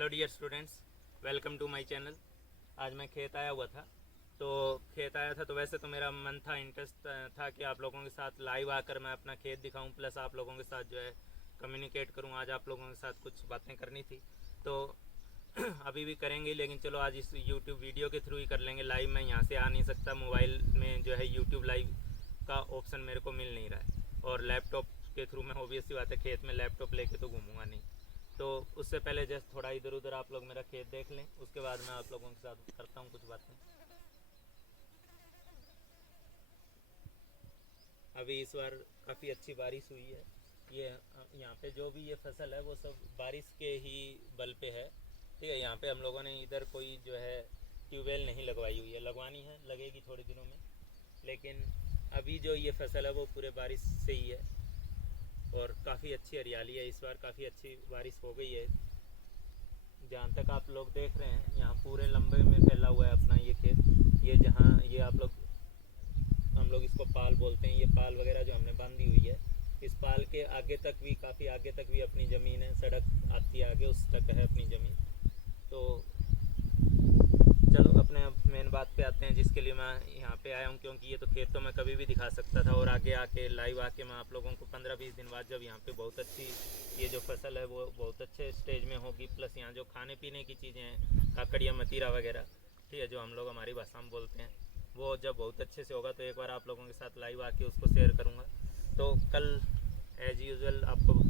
Hello dear students, welcome to my channel. आज मैं खेत आया हुआ था। खेत आया था तो वैसे तो मेरा मन था, इंटरेस्ट था कि आप लोगों के साथ लाइव आकर मैं अपना खेत दिखाऊं, प्लस आप लोगों के साथ जो है कम्युनिकेट करूं। आज आप लोगों के साथ कुछ बातें करनी थी तो अभी भी करेंगे, लेकिन चलो आज इस यूट्यूब वीडियो के थ्रू ही कर लेंगे। लाइव मैं यहाँ से आ नहीं सकता, मोबाइल में जो है यूट्यूब लाइव का ऑप्शन मेरे को मिल नहीं रहा है, और लैपटॉप के थ्रू मैं ऑब्वियस सी बात है खेत में लैपटॉप लेके तो घूमूंगा नहीं। तो उससे पहले जस्ट थोड़ा इधर उधर आप लोग मेरा खेत देख लें, उसके बाद मैं आप लोगों के साथ करता हूँ कुछ बातें। अभी इस बार काफ़ी अच्छी बारिश हुई है। ये यहाँ पे जो भी ये फसल है वो सब बारिश के ही बल पे है। ठीक है, यहाँ पे हम लोगों ने इधर कोई जो है ट्यूबवेल नहीं लगवाई हुई है, लगवानी है, लगेगी थोड़े दिनों में। लेकिन अभी जो ये फसल है वो पूरे बारिश से ही है, और काफ़ी अच्छी हरियाली है। इस बार काफ़ी अच्छी बारिश हो गई है। जहाँ तक आप लोग देख रहे हैं यहाँ पूरे लंबे में फैला हुआ है अपना ये खेत। ये जहाँ ये आप लोग, हम लोग इसको पाल बोलते हैं, ये पाल वगैरह जो हमने बांधी हुई है, इस पाल के आगे तक भी, काफ़ी आगे तक भी अपनी ज़मीन है। सड़क आती है आगे, उस तक है अपनी ज़मीन। तो चलो अपने मेन बात पे आते हैं, जिसके लिए मैं यहाँ पे आया हूँ, क्योंकि ये तो खेत तो मैं कभी भी दिखा सकता था, और आगे आके लाइव आके मैं आप लोगों को 15-20 दिन बाद जब यहाँ पे बहुत अच्छी ये जो फसल है वो बहुत अच्छे स्टेज में होगी, प्लस यहाँ जो खाने पीने की चीज़ें हैं, काकड़िया मतीरा वगैरह, ठीक है, जो हम लोग हमारी भाषा में बोलते हैं, वो जब बहुत अच्छे से होगा तो एक बार आप लोगों के साथ लाइव आके उसको शेयर करूँगा। तो कल एज यूजुअल आपको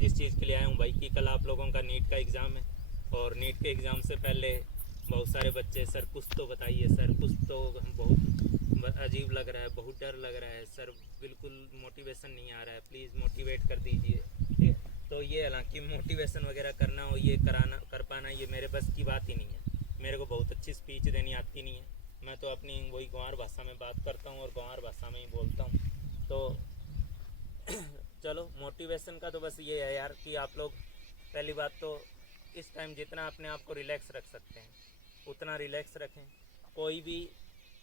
इस चीज़ के लिए आया हूँ भाई कि कल आप लोगों का नीट का एग्ज़ाम है, और नीट के एग्ज़ाम से पहले बहुत सारे बच्चे सर कुछ तो बताइए, सर कुछ तो बहुत अजीब लग रहा है, बहुत डर लग रहा है सर, बिल्कुल मोटिवेशन नहीं आ रहा है, प्लीज़ मोटिवेट कर दीजिए। ठीक है, तो ये हालांकि मोटिवेशन वगैरह करना हो, ये कर पाना, ये मेरे बस की बात ही नहीं है। मेरे को बहुत अच्छी स्पीच देनी आती नहीं है, मैं तो अपनी वही गंवार भाषा में बात करता हूँ और गंवार भाषा में ही बोलता हूँ। तो चलो मोटिवेशन का तो बस ये है यार कि आप लोग पहली बात तो इस टाइम जितना अपने आप को रिलैक्स रख सकते हैं उतना रिलैक्स रखें। कोई भी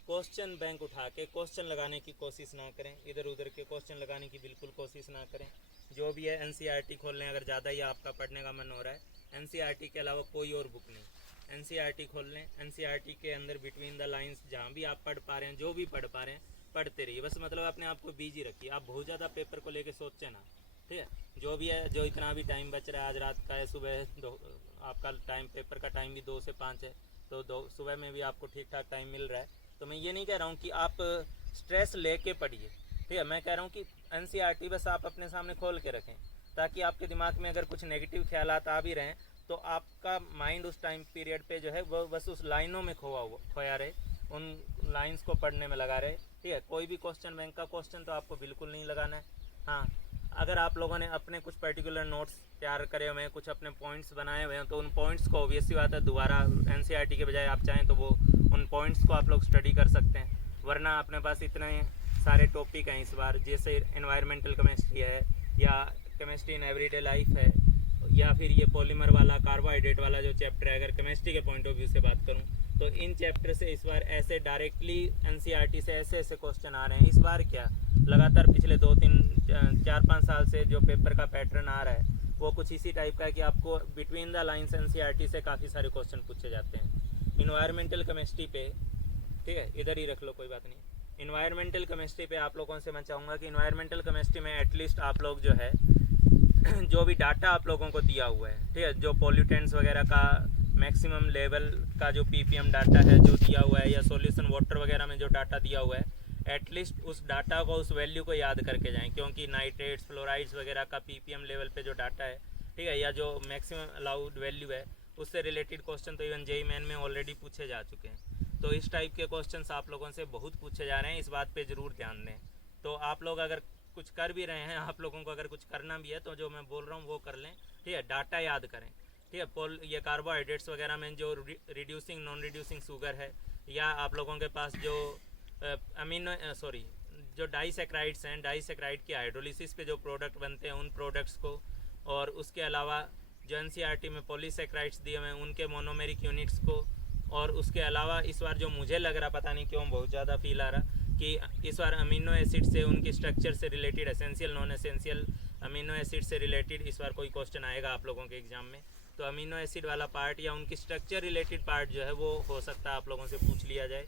क्वेश्चन बैंक उठा के क्वेश्चन लगाने की कोशिश ना करें, इधर उधर के क्वेश्चन लगाने की बिल्कुल कोशिश ना करें। जो भी है एनसीईआरटी खोल लें, अगर ज़्यादा ही आपका पढ़ने का मन हो रहा है, एनसीईआरटी के अलावा कोई और बुक नहीं, एनसीईआरटी खोल लें। एनसीईआरटी के अंदर बिटवीन द लाइन्स जहाँ भी आप पढ़ पा रहे हैं, जो भी पढ़ पा रहे हैं, पढ़ते रहिए। बस मतलब अपने आप को बिजी रखिए, आप बहुत ज़्यादा पेपर को लेके सोचें ना। ठीक है, जो भी है, जो इतना भी टाइम बच रहा है, आज रात का है, सुबह आपका टाइम, पेपर का टाइम भी 2 से 5 है, तो सुबह में भी आपको ठीक ठाक टाइम मिल रहा है। तो मैं ये नहीं कह रहा हूँ कि आप स्ट्रेस लेके पढ़िए, ठीक है, मैं कह रहा हूँ कि एनसीईआरटी बस आप अपने सामने खोल के रखें, ताकि आपके दिमाग में अगर कुछ नेगेटिव ख्यालात आ भी रहें तो आपका माइंड उस टाइम पीरियड पे जो है वो बस उस लाइनों में खोया रहे, उन लाइन्स को पढ़ने में लगा रहे। ठीक है, कोई भी क्वेश्चन बैंक का क्वेश्चन तो आपको बिल्कुल नहीं लगाना है। हाँ, अगर आप लोगों ने अपने कुछ पर्टिकुलर नोट्स तैयार करे हुए हैं, कुछ अपने पॉइंट्स बनाए हुए हैं, तो उन पॉइंट्स को ऑब्वियसली बात है दोबारा एनसीईआरटी के बजाय आप चाहें तो वो उन पॉइंट्स को आप लोग स्टडी कर सकते हैं। वरना अपने पास इतने सारे टॉपिक हैं इस बार, जैसे एनवायरमेंटल केमिस्ट्री है, या केमिस्ट्री इन एवरीडे लाइफ है, या फिर ये पॉलीमर वाला, कार्बोहाइड्रेट वाला जो चैप्टर है, अगर केमिस्ट्री के पॉइंट ऑफ व्यू से बात करूँ तो इन चैप्टर से इस बार ऐसे डायरेक्टली एनसीईआरटी से ऐसे क्वेश्चन आ रहे हैं। इस बार क्या लगातार पिछले 2-3-4-5 साल से जो पेपर का पैटर्न आ रहा है वो कुछ इसी टाइप का है कि आपको बिटवीन द लाइन्स एनसीईआरटी से काफ़ी सारे क्वेश्चन पूछे जाते हैं। इन्वायरमेंटल केमिस्ट्री पे, ठीक है, इधर ही रख लो, कोई बात नहीं। इन्वायरमेंटल केमिस्ट्री पे आप लोगों से मैं चाहूँगा कि इन्वायरमेंटल केमिस्ट्री में एटलीस्ट आप लोग जो है जो भी डाटा आप लोगों को दिया हुआ है, ठीक है, जो पॉल्यूटेंट्स वगैरह का मैक्सिमम लेवल का जो पीपीएम डाटा है जो दिया हुआ है, या सॉल्यूशन वाटर वगैरह में जो डाटा दिया हुआ है, एटलीस्ट उस डाटा को, उस वैल्यू को याद करके जाएं, क्योंकि नाइट्रेट्स, फ्लोराइड्स वगैरह का पीपीएम लेवल पे जो डाटा है, ठीक है, या जो मैक्सिमम अलाउड वैल्यू है, उससे रिलेटेड क्वेश्चन तो इवन जेईई मेन में ऑलरेडी पूछे जा चुके हैं। तो इस टाइप के क्वेश्चंस आप लोगों से बहुत पूछे जा रहे हैं, इस बात पे ज़रूर ध्यान दें। तो आप लोग अगर कुछ कर भी रहे हैं, आप लोगों को अगर कुछ करना भी है तो जो मैं बोल रहा हूँ वो कर लें, ठीक है, डाटा याद करें। ठीक है, ये कार्बोहाइड्रेट्स वगैरह में जो रिड्यूसिंग, नॉन रिड्यूसिंग शुगर है, या आप लोगों के पास जो जो डाइसेक्राइड्स हैं, डाइसेक्राइड की हाइड्रोलिसिस पे जो प्रोडक्ट बनते हैं उन प्रोडक्ट्स को, और उसके अलावा जो एनसीईआरटी में पॉलीसेक्राइड्स दिए हुए हैं उनके मोनोमेरिक यूनिट्स को, और उसके अलावा इस बार जो मुझे लग रहा, पता नहीं क्यों बहुत ज़्यादा फील आ रहा कि इस बार अमीनो एसिड से, उनकी स्ट्रक्चर से related, essential non essential amino acid से रिलेटेड इस बार कोई क्वेश्चन आएगा आप लोगों के एग्ज़ाम में। तो अमीनो एसिड वाला पार्ट या उनकी स्ट्रक्चर रिलेटेड पार्ट जो है वो हो सकता है आप लोगों से पूछ लिया जाए,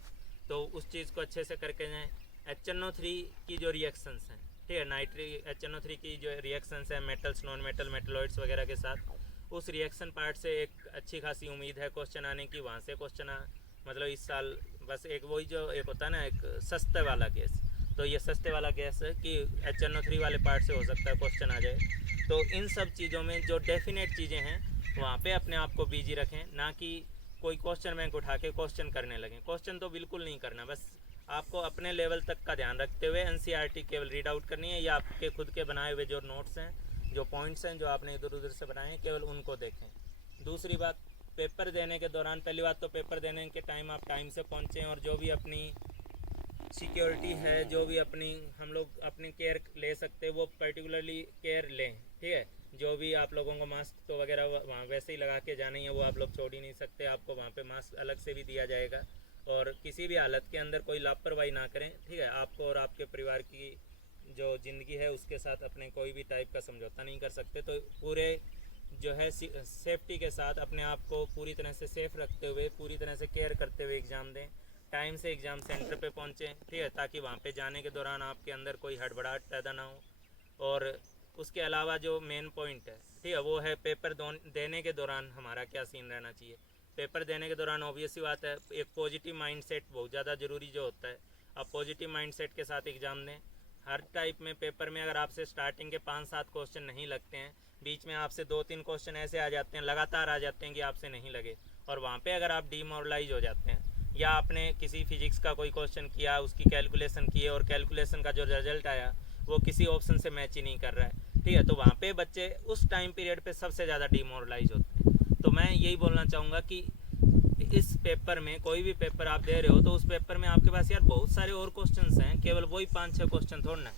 तो उस चीज़ को अच्छे से करके जाएँ। HNO3 की जो रिएक्शंस हैं, ठीक है, नाइट्रिक HNO3 की जो रिएक्शंस हैं मेटल्स, नॉन मेटल, मेटलॉइड्स वगैरह के साथ, उस रिएक्शन पार्ट से एक अच्छी खासी उम्मीद है क्वेश्चन आने की। वहाँ से क्वेश्चन मतलब इस साल बस एक वही जो एक होता है ना, एक सस्ते वाला गैस, तो ये सस्ते वाला गैस है कि HNO3 वाले पार्ट से हो सकता है क्वेश्चन आ जाए। तो इन सब चीज़ों में जो डेफिनेट चीज़ें हैं वहाँ पे अपने आप को बिजी रखें, ना कि कोई क्वेश्चन बैंक उठा के क्वेश्चन करने लगें। क्वेश्चन तो बिल्कुल नहीं करना, बस आपको अपने लेवल तक का ध्यान रखते हुए NCERT केवल रीड आउट करनी है, या आपके खुद के बनाए हुए जो नोट्स हैं, जो पॉइंट्स हैं जो आपने इधर उधर से बनाए हैं, केवल उनको देखें। दूसरी बात, पेपर देने के दौरान, पहली बात तो पेपर देने के टाइम आप टाइम से पहुँचें, और जो भी अपनी सिक्योरिटी है, जो भी अपनी हम लोग अपनी केयर ले सकते हैं वो पर्टिकुलरली केयर लें, ठीक है। जो भी आप लोगों को मास्क तो वगैरह वहाँ वैसे ही लगा के जाना ही है, वो आप लोग छोड़ ही नहीं सकते, आपको वहाँ पे मास्क अलग से भी दिया जाएगा। और किसी भी हालत के अंदर कोई लापरवाही ना करें, ठीक है। आपको और आपके परिवार की जो ज़िंदगी है उसके साथ अपने कोई भी टाइप का समझौता नहीं कर सकते, तो पूरे जो है सेफ्टी के साथ अपने आप को पूरी तरह से सेफ रखते हुए, पूरी तरह से केयर करते हुए एग्ज़ाम दें। टाइम से एग्ज़ाम सेंटर पे पहुँचें, ठीक है, ताकि वहाँ पे जाने के दौरान आपके अंदर कोई हड़बड़ाहट पैदा ना हो। और उसके अलावा जो मेन पॉइंट है, ठीक है, वो है पेपर देने के दौरान हमारा क्या सीन रहना चाहिए। पेपर देने के दौरान ऑब्वियस सी बात है, एक पॉजिटिव माइंडसेट बहुत ज़्यादा ज़रूरी जो होता है। आप पॉजिटिव माइंडसेट के साथ एग्ज़ाम दें। हर टाइप में पेपर में अगर आपसे स्टार्टिंग के 5-7 क्वेश्चन नहीं लगते हैं, बीच में आपसे 2-3 क्वेश्चन ऐसे आ जाते हैं, लगातार आ जाते हैं कि आपसे नहीं लगे, और वहाँ पे अगर आप डीमोरलाइज हो जाते हैं, या आपने किसी फिजिक्स का कोई क्वेश्चन किया, उसकी कैलकुलेशन की और कैलकुलेशन का जो रिजल्ट आया वो किसी ऑप्शन से मैच ही नहीं कर रहा है, ठीक है, तो वहाँ पे बच्चे उस टाइम पीरियड पे सबसे ज़्यादा डीमोरलाइज होते हैं। तो मैं यही बोलना चाहूँगा कि इस पेपर में, कोई भी पेपर आप दे रहे हो, तो उस पेपर में आपके पास यार बहुत सारे और क्वेश्चंस हैं, केवल वही 5-6 क्वेश्चन थोड़ा,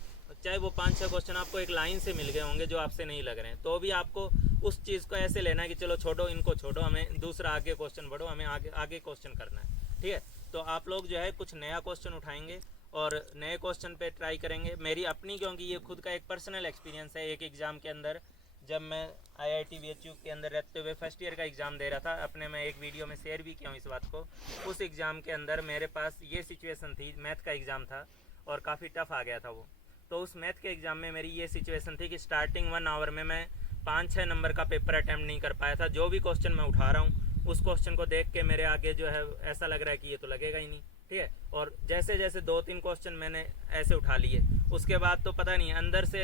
चाहे वो 5-6 क्वेश्चन आपको एक लाइन से मिल गए होंगे जो आपसे नहीं लग रहे हैं, तो भी आपको उस चीज़ को ऐसे लेना है कि चलो छोड़ो, इनको छोड़ो, हमें दूसरा आगे क्वेश्चन बढ़ो, हमें आगे क्वेश्चन करना है, ठीक है। तो आप लोग जो है कुछ नया क्वेश्चन उठाएंगे और नए क्वेश्चन पे ट्राई करेंगे। मेरी अपनी, क्योंकि ये खुद का एक पर्सनल एक्सपीरियंस है, एक एग्ज़ाम के अंदर जब मैं IIT BHU के अंदर रहते हुए फर्स्ट ईयर का एग्ज़ाम दे रहा था, अपने मैं एक वीडियो में शेयर भी किया हूँ इस बात को। उस एग्ज़ाम के अंदर मेरे पास ये सिचुएशन थी, मैथ का एग्ज़ाम था और काफ़ी टफ आ गया था वो। तो उस मैथ के एग्ज़ाम में मेरी ये सिचुएशन थी कि स्टार्टिंग 1 आवर में मैं 5-6 नंबर का पेपर अटैम्प्ट नहीं कर पाया था। जो भी क्वेश्चन मैं उठा रहा हूँ उस क्वेश्चन को देख के मेरे आगे जो है ऐसा लग रहा है कि ये तो लगेगा ही नहीं, ठीक है। और जैसे जैसे 2-3 क्वेश्चन मैंने ऐसे उठा लिए, उसके बाद तो पता नहीं अंदर से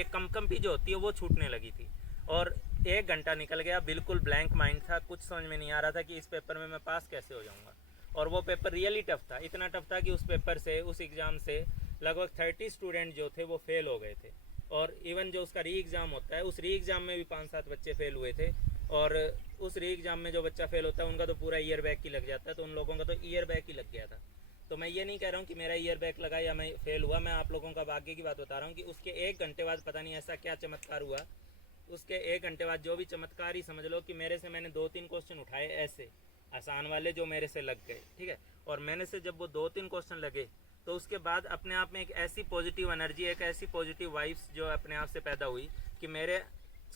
एक कंपी जो होती है वो छूटने लगी थी, और 1 घंटा निकल गया, बिल्कुल ब्लैंक माइंड था, कुछ समझ में नहीं आ रहा था कि इस पेपर में मैं पास कैसे हो जाऊँगा। और वो पेपर रियली टफ था, इतना टफ था कि उस पेपर से, उस एग्ज़ाम से लगभग 30 स्टूडेंट जो थे वो फेल हो गए थे। और इवन जो उसका री एग्ज़ाम होता है, उस री एग्ज़ाम में भी 5-7 बच्चे फेल हुए थे। और उस री एग्ज़ाम में जो बच्चा फेल होता है उनका तो पूरा ईयर बैक ही लग जाता है, तो उन लोगों का तो ईयर बैक ही लग गया था। तो मैं ये नहीं कह रहा हूँ कि मेरा ईयर बैक लगा या मैं फेल हुआ, मैं आप लोगों का भाग्य की बात बता रहा हूँ कि उसके 1 घंटे बाद पता नहीं ऐसा क्या चमत्कार हुआ, उसके 1 घंटे बाद जो भी चमत्कार ही समझ लो कि मेरे से मैंने 2-3 क्वेश्चन उठाए ऐसे आसान वाले जो मेरे से लग गए, ठीक है। और मैंने से जब वो 2-3 क्वेश्चन लगे तो उसके बाद अपने आप में एक ऐसी पॉजिटिव एनर्जी, एक ऐसी पॉजिटिव वाइब्स जो अपने आप से पैदा हुई कि मेरे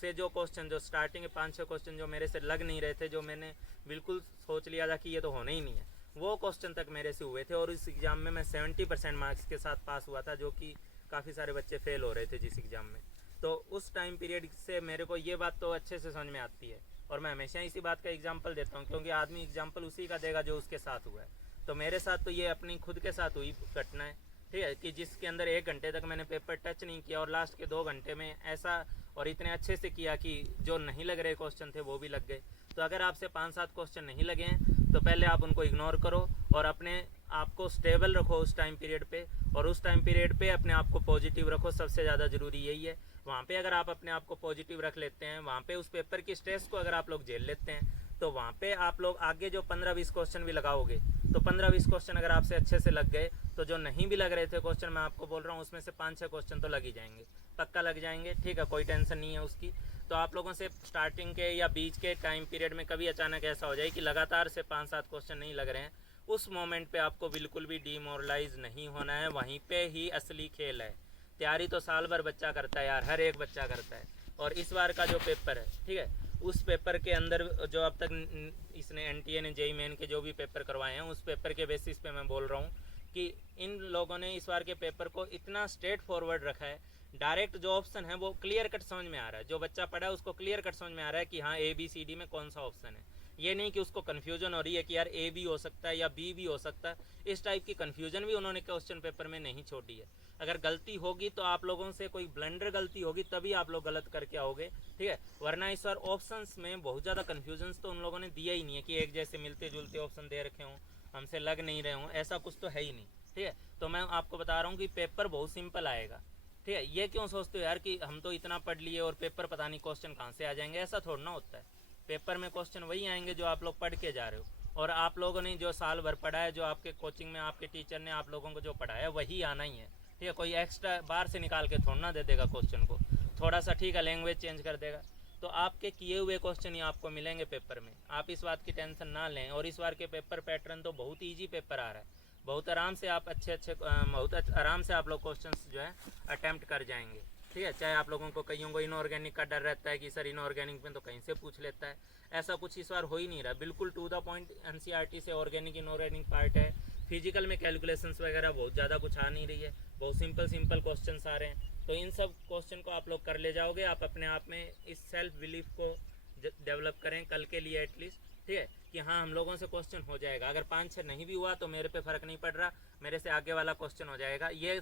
से जो क्वेश्चन, जो स्टार्टिंग के 5-6 क्वेश्चन जो मेरे से लग नहीं रहे थे, जो मैंने बिल्कुल सोच लिया था कि ये तो होना ही नहीं है, वो क्वेश्चन तक मेरे से हुए थे। और इस एग्ज़ाम में मैं 70% मार्क्स के साथ पास हुआ था, जो कि काफ़ी सारे बच्चे फेल हो रहे थे जिस एग्ज़ाम में। तो उस टाइम पीरियड से मेरे को ये बात तो अच्छे से समझ में आती है, और मैं हमेशा इसी बात का एग्जाम्पल देता हूँ, क्योंकि आदमी एग्जाम्पल उसी का देगा जो उसके साथ हुआ है। तो मेरे साथ तो ये अपनी खुद के साथ हुई घटना है, ठीक है, कि जिसके अंदर 1 घंटे तक मैंने पेपर टच नहीं किया और लास्ट के 2 घंटे में ऐसा और इतने अच्छे से किया कि जो नहीं लग रहे क्वेश्चन थे वो भी लग गए। तो अगर आपसे 5-7 क्वेश्चन नहीं लगे हैं तो पहले आप उनको इग्नोर करो और अपने आप को स्टेबल रखो उस टाइम पीरियड पे, और उस टाइम पीरियड पे अपने आप को पॉजिटिव रखो, सबसे ज़्यादा ज़रूरी यही है। वहाँ पे अगर आप अपने आप को पॉजिटिव रख लेते हैं, वहाँ पे उस पेपर की स्ट्रेस को अगर आप लोग झेल लेते हैं, तो वहाँ पे आप लोग आगे जो 15-20 क्वेश्चन भी लगाओगे, तो 15-20 क्वेश्चन अगर आपसे अच्छे से लग गए, तो जो नहीं भी लग रहे थे क्वेश्चन, मैं आपको बोल रहा हूँ उसमें से 5-6 क्वेश्चन तो लग ही जाएंगे, पक्का लग जाएंगे, ठीक है, कोई टेंशन नहीं है उसकी। तो आप लोगों से स्टार्टिंग के या बीच के टाइम पीरियड में कभी अचानक ऐसा हो जाए कि लगातार से 5-7 क्वेश्चन नहीं लग रहे हैं, उस मोमेंट पे आपको बिल्कुल भी डीमोरलाइज नहीं होना है। वहीं पे ही असली खेल है। तैयारी तो साल भर बच्चा करता है यार, हर एक बच्चा करता है, और इस बार का जो पेपर है, ठीक है, उस पेपर के अंदर जो अब तक इसने एनटीए ने जेईई मेन के जो भी पेपर करवाए हैं उस पेपर के बेसिस पे मैं बोल रहा हूँ कि इन लोगों ने इस बार के पेपर को इतना स्ट्रेट फॉरवर्ड रखा है, डायरेक्ट जो ऑप्शन है वो क्लियर कट समझ में आ रहा है, जो बच्चा पढ़ा है उसको क्लियर कट समझ में आ रहा है कि हाँ ABCD में कौन सा ऑप्शन है। ये नहीं कि उसको कन्फ्यूजन हो रही है कि यार A भी हो सकता है या B भी हो सकता है, इस टाइप की कन्फ्यूजन भी उन्होंने क्वेश्चन पेपर में नहीं छोड़ी है। अगर गलती होगी तो आप लोगों से कोई ब्लंडर गलती होगी तभी आप लोग गलत करके आओगे, ठीक है, वरना इस बार ऑप्शंस में बहुत ज़्यादा कन्फ्यूजन्स तो उन लोगों ने दिया ही नहीं है कि एक जैसे मिलते जुलते ऑप्शन दे रखे हों, हमसे लग नहीं रहे हों, ऐसा कुछ तो है ही नहीं, ठीक है। तो मैं आपको बता रहा हूँ कि पेपर बहुत सिंपल आएगा, ठीक है। ये क्यों सोचते हो यार कि हम तो इतना पढ़ लिए और पेपर पता नहीं क्वेश्चन कहाँ से आ जाएंगे, ऐसा थोड़ा ना होता है। पेपर में क्वेश्चन वही आएंगे जो आप लोग पढ़ के जा रहे हो, और आप लोगों ने जो साल भर पढ़ा है, जो आपके कोचिंग में आपके टीचर ने आप लोगों को जो पढ़ाया वही आना ही है, ठीक है। कोई एक्स्ट्रा बाहर से निकाल के थोड़ा ना दे देगा क्वेश्चन को, थोड़ा सा ठीक है लैंग्वेज चेंज कर देगा, तो आपके किए हुए क्वेश्चन ही आपको मिलेंगे पेपर में, आप इस बात की टेंशन ना लें। और इस बार के पेपर पैटर्न तो बहुत ईजी पेपर आ रहा है, बहुत आराम से आप बहुत आराम से आप लोग क्वेश्चंस जो है अटैम्प्ट कर जाएंगे, ठीक है। चाहे आप लोगों को कईयों को इनऑर्गेनिक का डर रहता है कि सर इनऑर्गेनिक में तो कहीं से पूछ लेता है, ऐसा कुछ इस बार हो ही नहीं रहा, बिल्कुल टू द पॉइंट एनसीईआरटी से ऑर्गेनिक इनऑर्गेनिक पार्ट है। फिजिकल में कैलकुलेशंस वगैरह बहुत ज़्यादा कुछ आ नहीं रही है, बहुत सिंपल क्वेश्चंस आ रहे हैं, तो इन सब क्वेश्चन को आप लोग कर ले जाओगे। आप अपने आप में इस सेल्फ बिलीफ को डेवलप करें कल के लिए एटलीस्ट, ठीक है, कि हाँ हम लोगों से क्वेश्चन हो जाएगा। अगर 5-6 नहीं भी हुआ तो मेरे पे फ़र्क नहीं पड़ रहा, मेरे से आगे वाला क्वेश्चन हो जाएगा, ये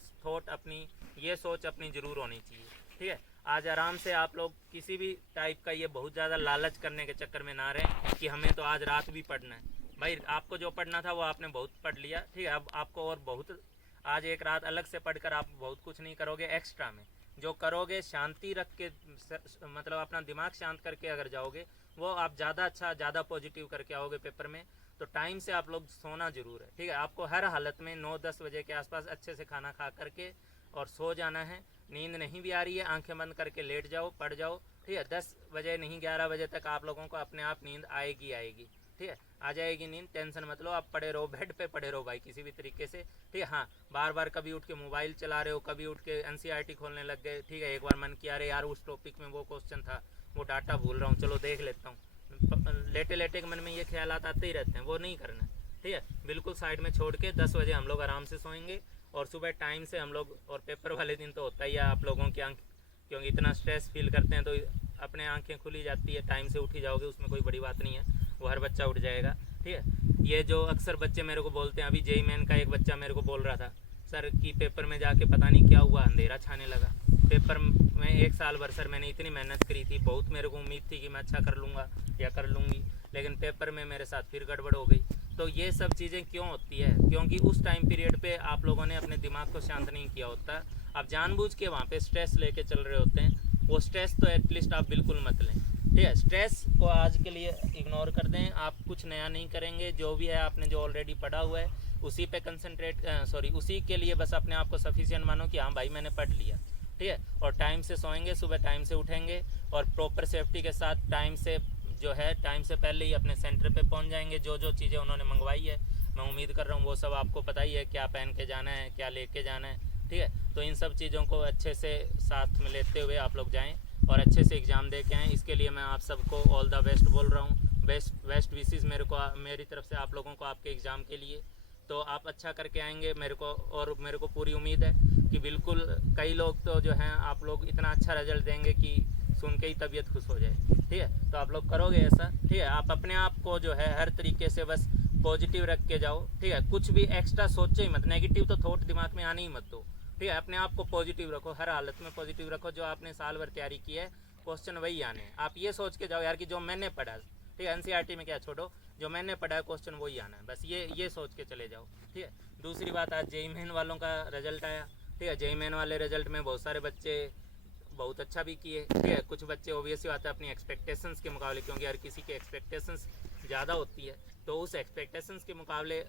सोच अपनी ज़रूर होनी चाहिए, ठीक है। आज आराम से आप लोग किसी भी टाइप का ये बहुत ज़्यादा लालच करने के चक्कर में ना रहें कि हमें तो आज रात भी पढ़ना है। भाई आपको जो पढ़ना था वो आपने बहुत पढ़ लिया, ठीक है, अब आपको और बहुत आज एक रात अलग से पढ़कर आप बहुत कुछ नहीं करोगे एक्स्ट्रा में, जो करोगे शांति रख के, मतलब अपना दिमाग शांत करके अगर जाओगे वो आप ज़्यादा अच्छा ज़्यादा पॉजिटिव करके आओगे पेपर में। तो टाइम से आप लोग सोना ज़रूर है, ठीक है, आपको हर हालत में 9-10 बजे के आसपास अच्छे से खाना खा करके और सो जाना है। नींद नहीं भी आ रही है आंखें बंद करके लेट जाओ, पढ़ जाओ, ठीक है। 10 बजे नहीं 11 बजे तक आप लोगों को अपने आप नींद आएगी, ठीक है, आ जाएगी नींद, टेंशन मत लो, आप पड़े रहो, बेड पे पड़े रहो भाई किसी भी तरीके से, ठीक है। हाँ, बार बार कभी उठ के मोबाइल चला रहे हो, कभी उठ के एनसीईआरटी खोलने लग गए, ठीक है, एक बार मन किया अरे यार उस टॉपिक में वो क्वेश्चन था, वो डाटा भूल रहा हूँ, चलो देख लेता हूँ, लेटे लेटे के मन में ये ख्यालात आते ही रहते हैं, वो नहीं करना, ठीक है। बिल्कुल साइड में छोड़ के 10 बजे हम लोग आराम से सोएंगे और सुबह टाइम से हम लोग, और पेपर वाले दिन तो होता ही है आप लोगों की आंख, क्योंकि इतना स्ट्रेस फील करते हैं तो अपने आंखें खुली जाती है, टाइम से उठ ही जाओगे, उसमें कोई बड़ी बात नहीं है, वो हर बच्चा उठ जाएगा, ठीक है। ये जो अक्सर बच्चे मेरे को बोलते हैं, अभी जेईई मेन का एक बच्चा मेरे को बोल रहा था सर कि पेपर में जाके पता नहीं क्या हुआ, अंधेरा छाने लगा पेपर में। 1 साल भर सर मैंने इतनी मेहनत करी थी, बहुत मेरे को उम्मीद थी कि मैं अच्छा कर लूँगा या कर लूँगी, लेकिन पेपर में मेरे साथ फिर गड़बड़ हो गई। तो ये सब चीज़ें क्यों होती है, क्योंकि उस टाइम पीरियड पे आप लोगों ने अपने दिमाग को शांत नहीं किया होता, आप जानबूझ के वहाँ पे स्ट्रेस लेके चल रहे होते हैं, वो स्ट्रेस तो एटलीस्ट आप बिल्कुल मत लें, ठीक है। स्ट्रेस को आज के लिए इग्नोर कर दें, आप कुछ नया नहीं करेंगे, जो भी है आपने जो ऑलरेडी पढ़ा हुआ है उसी पे उसी के लिए बस अपने आप को सफिशिएंट मानो कि हाँ भाई मैंने पढ़ लिया, ठीक है। और टाइम से सोएंगे, सुबह टाइम से उठेंगे और प्रॉपर सेफ्टी के साथ टाइम से पहले ही अपने सेंटर पे पहुंच जाएंगे। जो चीज़ें उन्होंने मंगवाई है मैं उम्मीद कर रहा हूँ वो सब आपको पता ही है, क्या पहन के जाना है, क्या लेके जाना है, ठीक है। तो इन सब चीज़ों को अच्छे से साथ में लेते हुए आप लोग जाएँ और अच्छे से एग्ज़ाम दे के आएँ। इसके लिए मैं आप सबको ऑल द बेस्ट बोल रहा हूँ, बेस्ट विशेस मेरी तरफ से आप लोगों को आपके एग्ज़ाम के लिए। तो आप अच्छा करके आएंगे मेरे को पूरी उम्मीद है कि बिल्कुल, कई लोग तो जो हैं आप लोग इतना अच्छा रिजल्ट देंगे कि सुन के ही तबीयत खुश हो जाए, ठीक है। तो आप लोग करोगे ऐसा, ठीक है। आप अपने आप को जो है हर तरीके से बस पॉजिटिव रख के जाओ, ठीक है। कुछ भी एक्स्ट्रा सोचो ही मत, नेगेटिव तो थॉट दिमाग में आने ही मत दो, ठीक है। अपने आप को पॉजिटिव रखो, हर हालत में पॉजिटिव रखो। जो आपने साल भर तैयारी की है क्वेश्चन वही आने, आप ये सोच के जाओ यार कि जो मैंने पढ़ा, ठीक है, एनसीईआरटी में क्या छोड़ो, जो मैंने पढ़ा है क्वेश्चन वही आना है, बस ये सोच के चले जाओ, ठीक है। दूसरी बात, आज जेईई मेन वालों का रिजल्ट आया, ठीक है। जेईई मेन वाले रिजल्ट में बहुत सारे बच्चे बहुत अच्छा भी किए, ठीक है। कुछ बच्चे ऑब्वियसली बात है अपनी एक्सपेक्टेशंस के मुकाबले, क्योंकि हर किसी की एक्सपेक्टेशंस ज़्यादा होती है, तो उस एक्सपेक्टेशंस के मुकाबले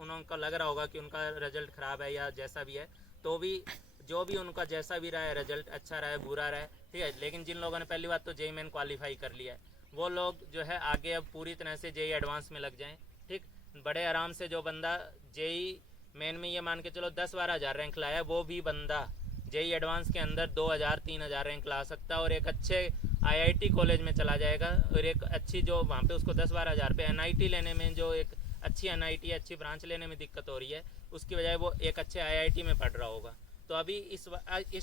उनको लग रहा होगा कि उनका रिजल्ट ख़राब है या जैसा भी है, तो भी जो भी उनका जैसा भी रहा है रिजल्ट, अच्छा रहा है बुरा रहा है, ठीक है। लेकिन जिन लोगों ने पहली बात तो जेईई मेन क्वालिफाई कर लिया है, वो लोग जो है आगे अब पूरी तरह से जेईई एडवांस में लग जाएं, ठीक। बड़े आराम से जो बंदा जेईई मेन में ये मान के चलो 10-12 हज़ार रैंक लाया, वो भी बंदा जेईई एडवांस के अंदर 2,000-3,000 रैंक ला सकता है और एक अच्छे आईआईटी कॉलेज में चला जाएगा और एक अच्छी जो वहाँ पे उसको 10-12 हज़ार रुपये एनआईटी लेने में, जो एक अच्छी एनआईटी अच्छी ब्रांच लेने में दिक्कत हो रही है, उसकी बजाय वो एक अच्छे आईआईटी में पढ़ रहा होगा। तो अभी इस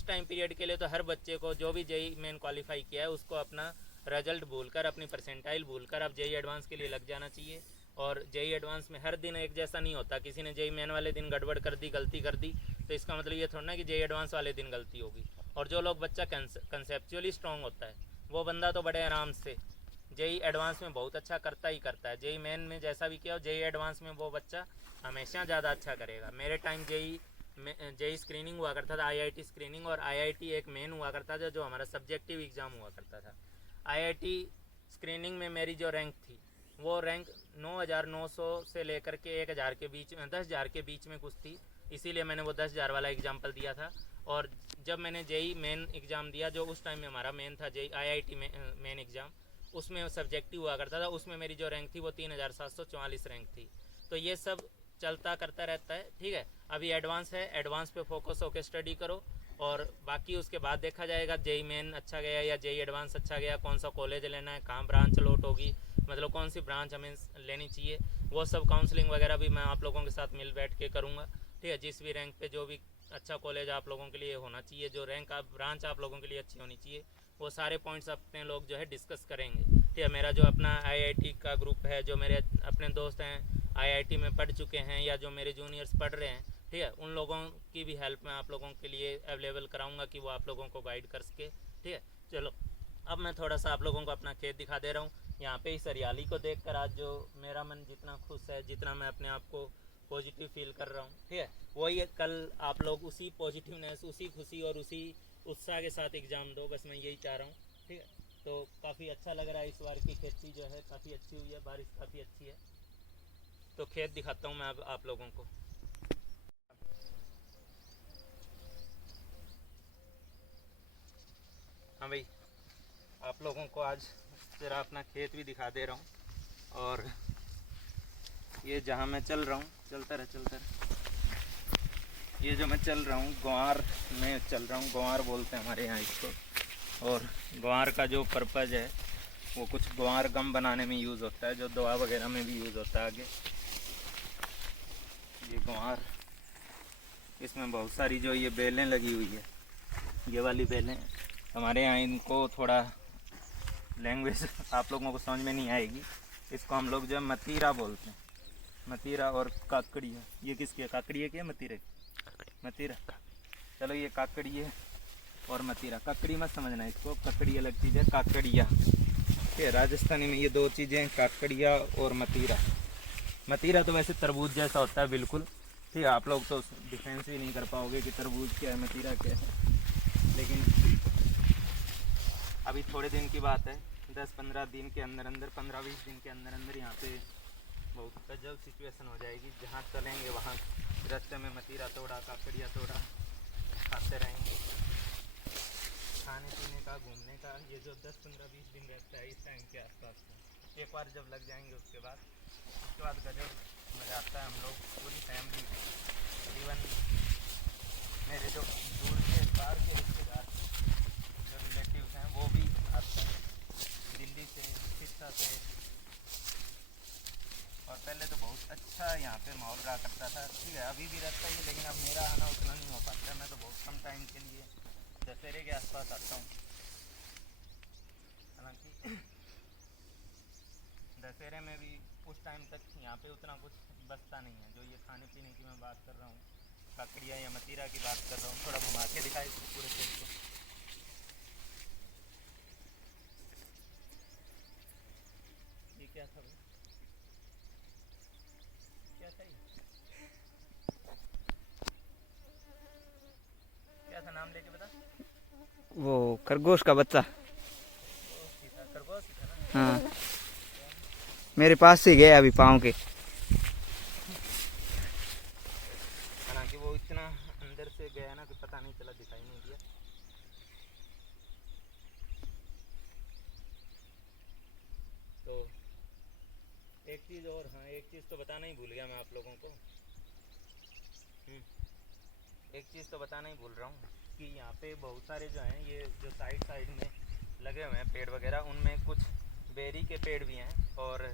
टाइम पीरियड के लिए तो हर बच्चे को जो भी जेई मेन क्वालिफाई किया है उसको अपना रिजल्ट भूलकर, अपनी परसेंटाइल भूलकर अब जेई एडवांस के लिए लग जाना चाहिए। और जेई एडवांस में हर दिन एक जैसा नहीं होता, किसी ने जेई मेन वाले दिन गड़बड़ कर दी, गलती कर दी, तो इसका मतलब ये थोड़ा ना कि जेई एडवांस वाले दिन गलती होगी। और जो लोग बच्चा कंसेप्चुअली स्ट्रॉन्ग होता है वो बंदा तो बड़े आराम से जेई एडवांस में बहुत अच्छा करता ही करता है। जेई मेन में जैसा भी किया हो, जेई एडवांस में वो बच्चा हमेशा ज़्यादा अच्छा करेगा। मेरे टाइम जेई स्क्रीनिंग हुआ करता था, आईआईटी स्क्रीनिंग, और आईआईटी एक मेन हुआ करता था जो हमारा सब्जेक्टिव एग्ज़ाम हुआ करता था। आईआईटी स्क्रीनिंग में मेरी जो रैंक थी वो रैंक 9,900 से लेकर के 1,000 के बीच में, 10,000 के बीच में कुछ थी, इसीलिए मैंने वो 10,000 वाला एग्जाम्पल दिया था। और जब मैंने जेई मेन एग्ज़ाम दिया, जो उस टाइम में हमारा मेन था जेई आईआईटी मेन एग्ज़ाम, उसमें सब्जेक्टिव हुआ करता था, उसमें मेरी जो रैंक थी वो 3,744 रैंक थी। तो ये सब चलता करता रहता है, ठीक है। अभी एडवांस है, एडवांस पे फोकस होकर स्टडी करो, और बाकी उसके बाद देखा जाएगा जेई मेन अच्छा गया या जेई एडवांस अच्छा गया, कौन सा कॉलेज लेना है, कहाँ ब्रांच लॉट होगी, मतलब कौन सी ब्रांच हमें लेनी चाहिए, वो सब काउंसलिंग वगैरह भी मैं आप लोगों के साथ मिल बैठ के करूँगा, ठीक है। जिस भी रैंक पे जो भी अच्छा कॉलेज आप लोगों के लिए होना चाहिए, जो रैंक आप ब्रांच आप लोगों के लिए अच्छी होनी चाहिए, वो सारे पॉइंट्स अपने लोग जो है डिस्कस करेंगे, ठीक है। मेरा जो अपना आईआईटी का ग्रुप है, जो मेरे अपने दोस्त हैं आईआईटी में पढ़ चुके हैं या जो मेरे जूनियर्स पढ़ रहे हैं, ठीक है, उन लोगों की भी हेल्प मैं आप लोगों के लिए अवेलेबल कराऊंगा कि वो आप लोगों को गाइड कर सके, ठीक है। चलो अब मैं थोड़ा सा आप लोगों को अपना खेत दिखा दे रहा हूँ। यहाँ पे इस हरियाली को देखकर आज जो मेरा मन जितना खुश है, जितना मैं अपने आप को पॉजिटिव फील कर रहा हूँ, ठीक है, वही कल आप लोग उसी पॉजिटिवनेस, उसी खुशी और उसी उत्साह के साथ एग्ज़ाम दो, बस मैं यही चाह रहा हूँ, ठीक है। तो काफ़ी अच्छा लग रहा है, इस बार की खेती जो है काफ़ी अच्छी हुई है, बारिश काफ़ी अच्छी है। तो खेत दिखाता हूँ मैं अब आप लोगों को। हाँ भाई, आप लोगों को आज ज़रा अपना खेत भी दिखा दे रहा हूँ। और ये जहाँ मैं चल रहा हूँ, चलता रहे, ये जो मैं चल रहा हूँ ग्वार में चल रहा हूँ, ग्वार बोलते हैं हमारे यहाँ इसको। और ग्वार का जो पर्पज़ है वो कुछ ग्वार गम बनाने में यूज़ होता है, जो दवा वगैरह में भी यूज़ होता है आगे। ये ग्वार, इसमें बहुत सारी जो ये बेलें लगी हुई है, ये वाली बेलें, हमारे यहाँ इनको थोड़ा लैंग्वेज आप लोगों को समझ में नहीं आएगी, इसको हम लोग जो है मतीरा बोलते हैं, मतीरा और काकड़िया। ये किसकी है, काकड़िया की है मतीरे, मतीरा। चलो ये काकड़िया और मतीरा, ककड़ी मत समझना इसको, ककड़ी अलग चीज़ है, काकड़िया, ठीक है। राजस्थानी में ये दो चीज़ें, काकड़िया और मतीरा। मतीरा तो वैसे तरबूज जैसा होता है बिल्कुल, ठीक है। आप लोग तो डिफेंस भी नहीं कर पाओगे कि तरबूज क्या है, मतीरा क्या है, लेकिन अभी थोड़े दिन की बात है, 10-15 दिन के अंदर अंदर, 15-20 दिन के अंदर अंदर यहाँ पे बहुत गजब सिचुएशन हो जाएगी। जहाँ चलेंगे वहाँ रास्ते में मतीरा तोड़ा, काकड़िया तोड़ा खाते रहेंगे। खाने पीने का, घूमने का, ये जो 10-15-20 दिन रहता है इस टाइम के आसपास में, एक बार जब लग जाएंगे उसके बाद गजब मज़ा आता है। हम लोग पूरी फैमिली, इवन मेरे जो दूर के बाहर के रिश्तेदार जो रिलेटिव्स हैं वो भी आते हैं दिल्ली से, सिरसा से। और पहले तो बहुत अच्छा यहाँ पे माहौल रहा करता था, ठीक है, अभी भी रहता है, लेकिन अब मेरा आना उतना नहीं हो पाता। मैं तो बहुत कम टाइम के लिए दशहरे के आसपास आता हूँ। हालांकि दशहरे में भी उस टाइम तक यहाँ पे उतना कुछ बचता नहीं है। जो ये खाने पीने की मैं बात कर रहा हूँ, काकड़िया या मतीरा की बात कर रहा हूँ, थोड़ा घुमा के दिखाए इसको पूरे खेत को। ये क्या था भाई, क्या था ये, क्या था, नाम लेके बता। वो खरगोश का बच्चा। खरगोश ही था ना। हाँ, मेरे पास से गया अभी पाँव के। हालांकि वो इतना अंदर से गया ना कि पता नहीं चला, दिखाई नहीं दिया। तो एक चीज़ और, हाँ एक चीज़ तो बताना ही भूल गया मैं आप लोगों को। एक चीज़ तो बताना ही भूल रहा हूँ कि यहाँ पे बहुत सारे जो हैं, ये जो साइड में लगे हुए हैं पेड़ वगैरह, उनमें कुछ बेरी के पेड़ भी हैं और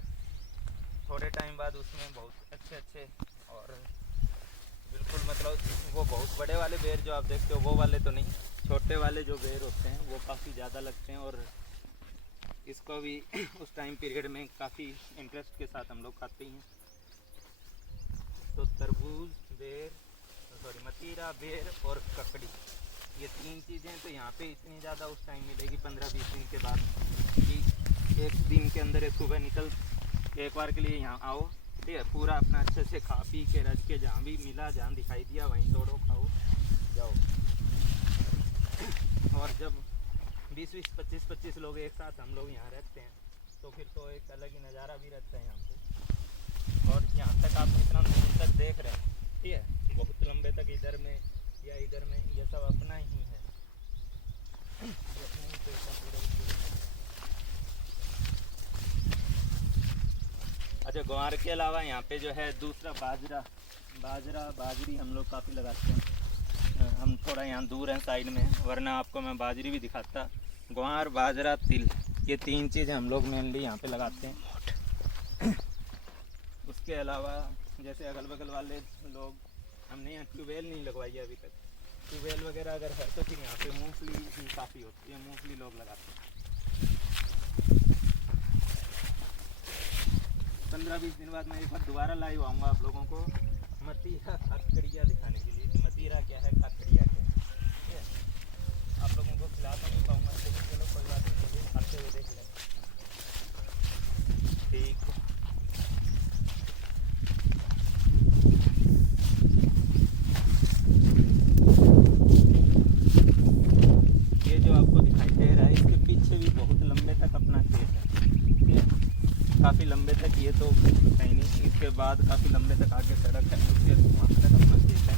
थोड़े टाइम बाद उसमें बहुत अच्छे अच्छे और बिल्कुल मतलब वो बहुत बड़े वाले बेर जो आप देखते हो वो वाले तो नहीं, छोटे वाले जो बेर होते हैं वो काफ़ी ज़्यादा लगते हैं और इसको भी उस टाइम पीरियड में काफ़ी इंटरेस्ट के साथ हम लोग खाते हैं। तो तरबूज, बेर, सॉरी मतीरा, बेर और ककड़ी, ये 3 चीज़ें तो यहाँ पे इतनी ज़्यादा उस टाइम मिलेगी 15-20 दिन के बाद कि एक दिन के अंदर सुबह निकल एक बार के लिए यहाँ आओ, ठीक है, पूरा अपना अच्छे से खा पी के रज के जहाँ भी मिला, जहाँ दिखाई दिया वहीं तोड़ो, खाओ, जाओ। और जब 20-20, 25-25 लोग एक साथ हम लोग यहाँ रहते हैं तो फिर तो एक अलग ही नज़ारा भी रहता है यहाँ पे। और यहाँ तक आप इतना दूर तक देख रहे हैं, ठीक है, बहुत लंबे तक इधर में या इधर में ये सब अपना ही है, ये अपना ही पेड़ है पूरे। अच्छा, ग्वार के अलावा यहाँ पे जो है दूसरा बाजरी हम लोग काफ़ी लगाते हैं। हम थोड़ा यहाँ दूर हैं साइड में, वरना आपको मैं बाजरी भी दिखाता। ग्वार, बाजरा, तिल, ये 3 चीज़ें हम लोग मेनली यहाँ पे लगाते हैं। उसके अलावा जैसे अगल बगल वाले लोग, हमने यहाँ ट्यूबवेल नहीं लगवाई है अभी तक, ट्यूबवेल वगैरह अगर है तो फिर यहाँ पे मूंगफली भी काफ़ी होती है, मूंगफली लोग लगाते हैं। 15-20 दिन बाद मैं एक बार दोबारा लाइव आऊँगा आप लोगों को मतीरा काकड़िया दिखाने के लिए कि मतीरा क्या है, काकड़िया क्या है, ठीक है। आप लोगों को खिला तो नहीं पाऊँगा, लेकिन चलो कोई बात नहीं, मुझे खाते हुए देख लें, ठीक है। ये जो आपको दिखाई दे रहा है इसके पीछे भी बहुत लंबे तक अपना खेत है, ठीक है, काफ़ी लंबे तक, ये तो कहीं नहीं, इसके बाद काफ़ी लंबे तक आगे सड़क है, उसके वहाँ तक अपना खेत है।